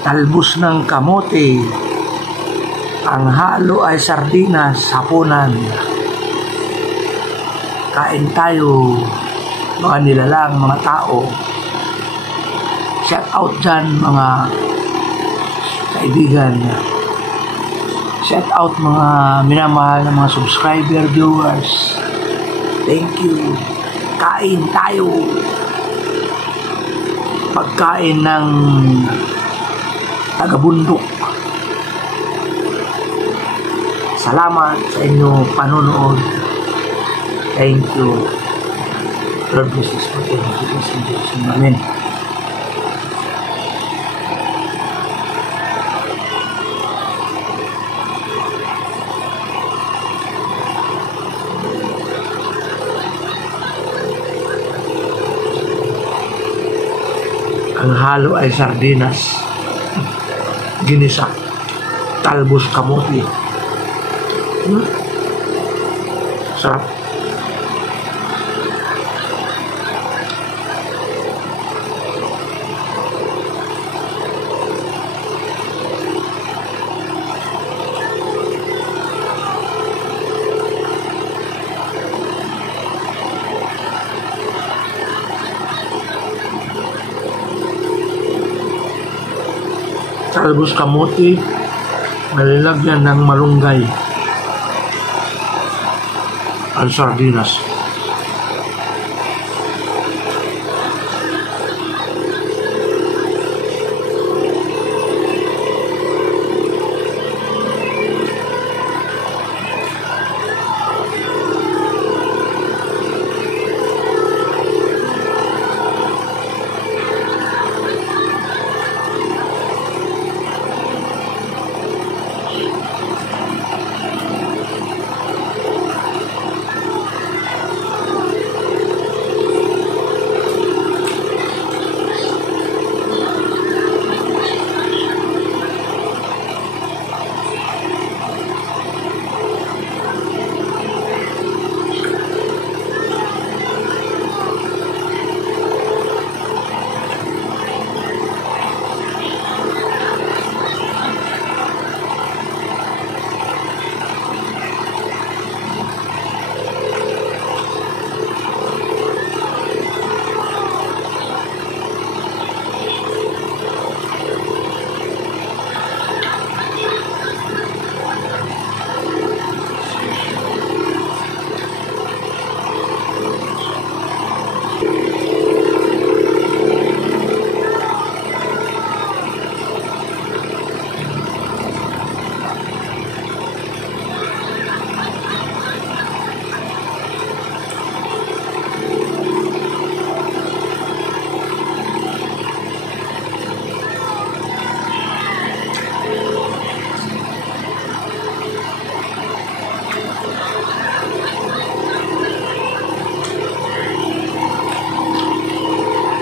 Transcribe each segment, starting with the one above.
talbos ng kamote, ang halo ay sardinas, hapunan. Kain tayo, mga nilalang, mga tao. Shout out dyan, mga kaibigan. Shout out mga minamahal na mga subscriber, viewers. Thank you. Kain tayo. Pagkain ng taga-bundok. Salamat sa inyong panonood. Thank you. Lord bless us for everything. Amen. Ang halo ay sardinas, ginisa, talbos kamote. Sarap. Talbos kamote, nalilagyan ng malunggay at sardinas.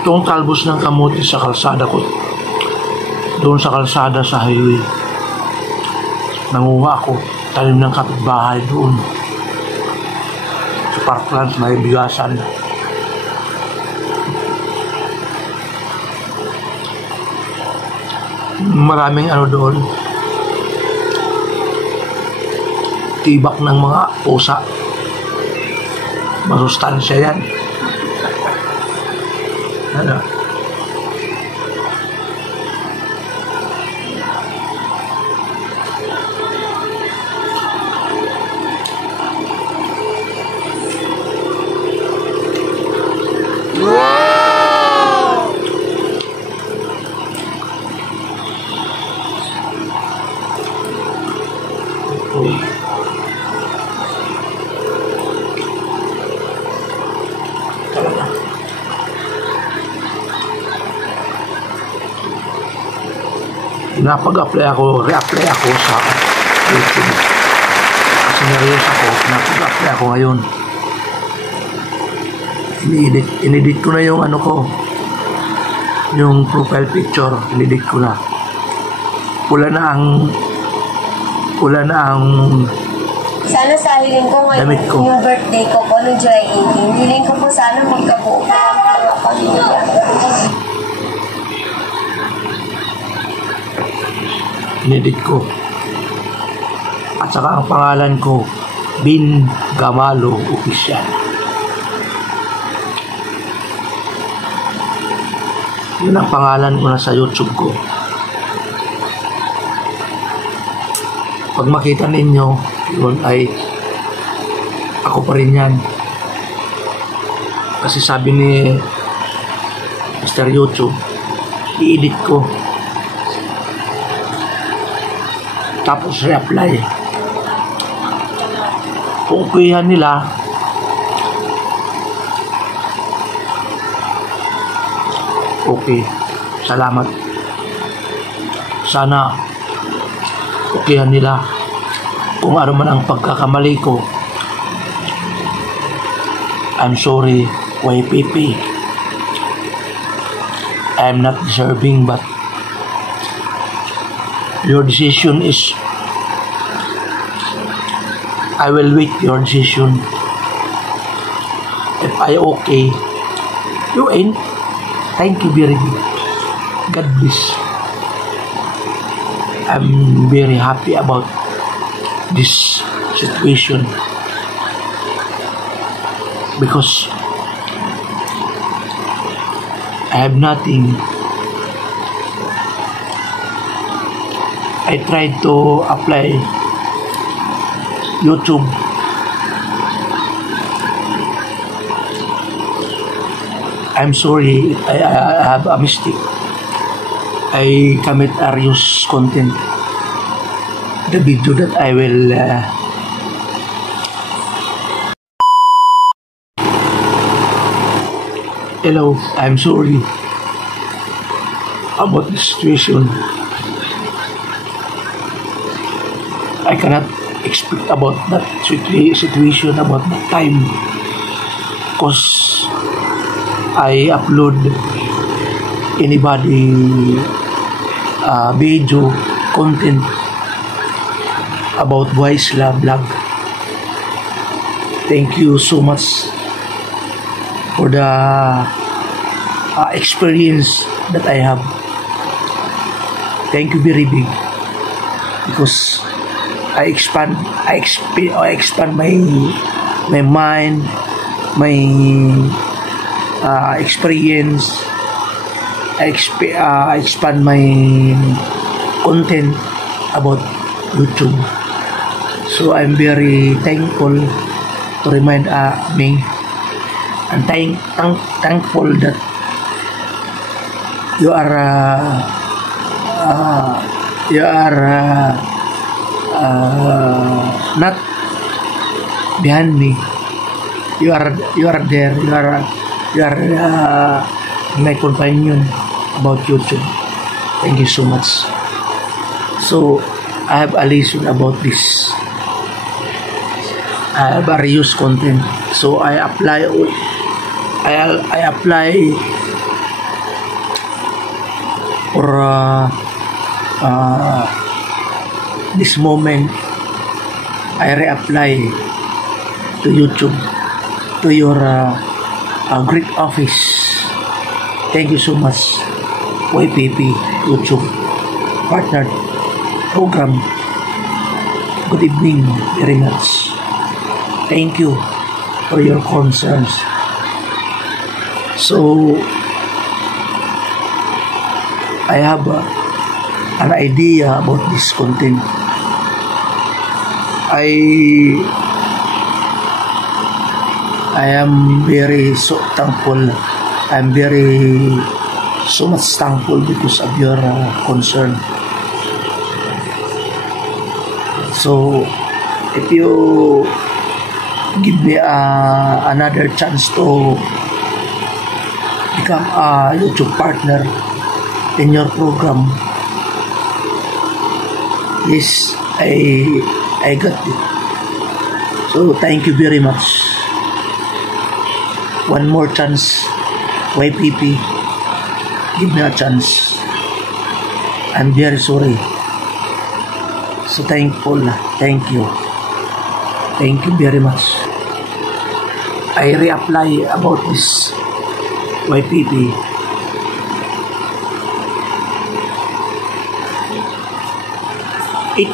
Itong talbos ng kamote sa kalsada ko, doon sa kalsada sa highway, nanguha ako, tanim ng kapitbahay doon sa Parkland, may bigasan. Maraming ano doon, tibak ng mga pusa, masustansya yan. Ano? Napag-apply ako, re-apply ako sa YouTube. Kasi nervous ako, napag-apply ako ngayon. Inedit ko na yung ano ko, yung profile picture, inedit ko na. Wala na ang sana sa hiling ko ngayon, yung birthday ko po, no July 18. Hiling ko po sana magkabuo pa lang ang pamilya. inedit ko. At saka ang pangalan ko, Bin Gamalo Official. Yun ang pangalan ko na sa YouTube ko. Pag makita ninyo, yun ay ako pa rin yan. Kasi sabi ni Mr. YouTube, i-edit ko. Tapos re-apply. Kung kuyahan nila, okay. Salamat. Sana kuyahan nila. Kung ano man ang pagkakamali ko, I'm sorry, YPP. I'm not deserving, but your decision is, I will wait your decision. If I okay, you ain't. Thank you very much. God bless. I'm very happy about this situation because I have nothing. I tried to apply YouTube. I'm sorry if I have a mistake. I commit erroneous content. The video that I will hello, I'm sorry about the situation. I cannot expect about that situation about that time because I upload anybody video content about Voice Lab Vlog. Thank you so much for the experience that I have. Thank you very big because I expand my mind, my experience. I expand my content about YouTube. So I'm very thankful to remind me, and thankful that you are not behind me. You are there. You are my companion about YouTube. Thank you so much. So I have a lesson about this. I have a reuse content. So I apply for this moment. I reapply to YouTube, to your great office. Thank you so much, YPP YouTube partner program. Good evening very much. Thank you for your concerns. So I have an idea about this content. I am very so thankful. I'm very so much thankful because of your concern. So if you give me another chance to become a YouTube partner in your program, yes, I got it. So thank you very much. One more chance, YPP, give me a chance. I'm very sorry. So thankful. Thank you. Thank you very much. I reapply about this YPP. It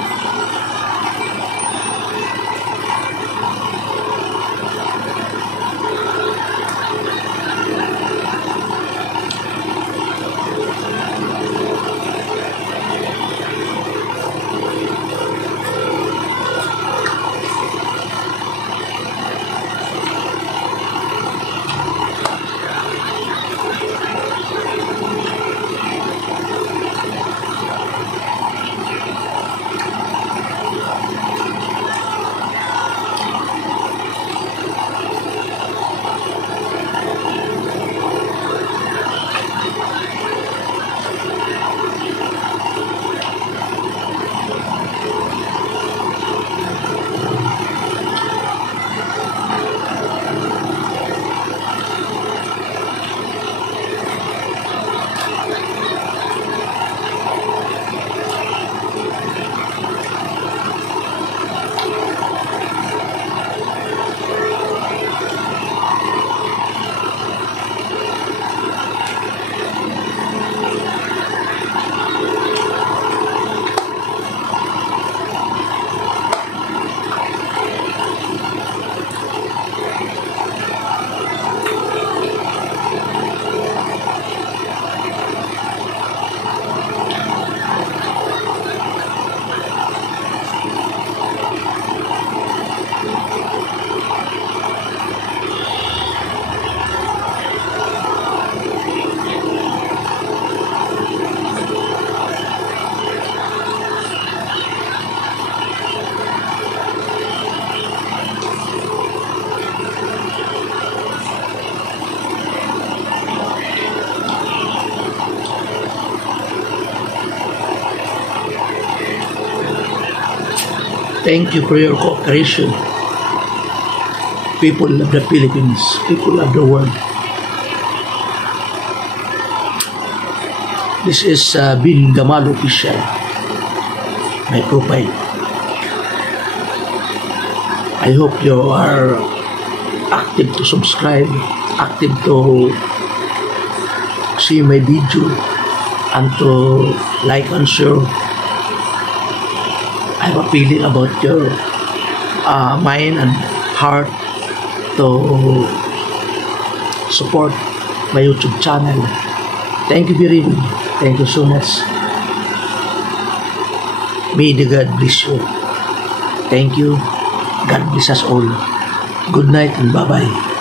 thank you for your cooperation. People of the Philippines, people of the world. This is Bin Gamal Official, my profile. I hope you are active to subscribe, active to see my video, and to like and share. I have a feeling about your mind and heart to support my YouTube channel. Thank you very much. Thank you so much. May the God bless you. Thank you. God bless us all. Good night and bye-bye.